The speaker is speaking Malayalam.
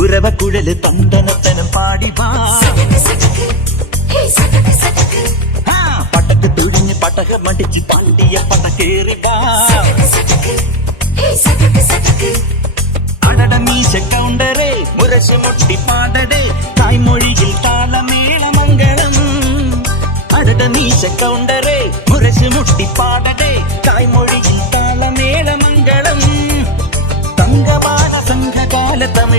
കുരവക്കുഴല് തന്തനത്തനം പാടിവാ പടക്ക് തുഴിഞ്ഞ് പടക മടിച്ച് പാണ്ടിയ പടക്കേറിവാ അടട മീശ കൗണ്ടറേ മുരശ് മുട്ടി പാടടേ തായ്മൊഴിയിൽ താളമേളമംഗളം അടട മീശ കൗണ്ടറേ മുരശ് മുട്ടി പാടടേ തായ്മൊഴിയിൽ താളമേളമംഗളം തങ്കബാല സംഘകാലത്തം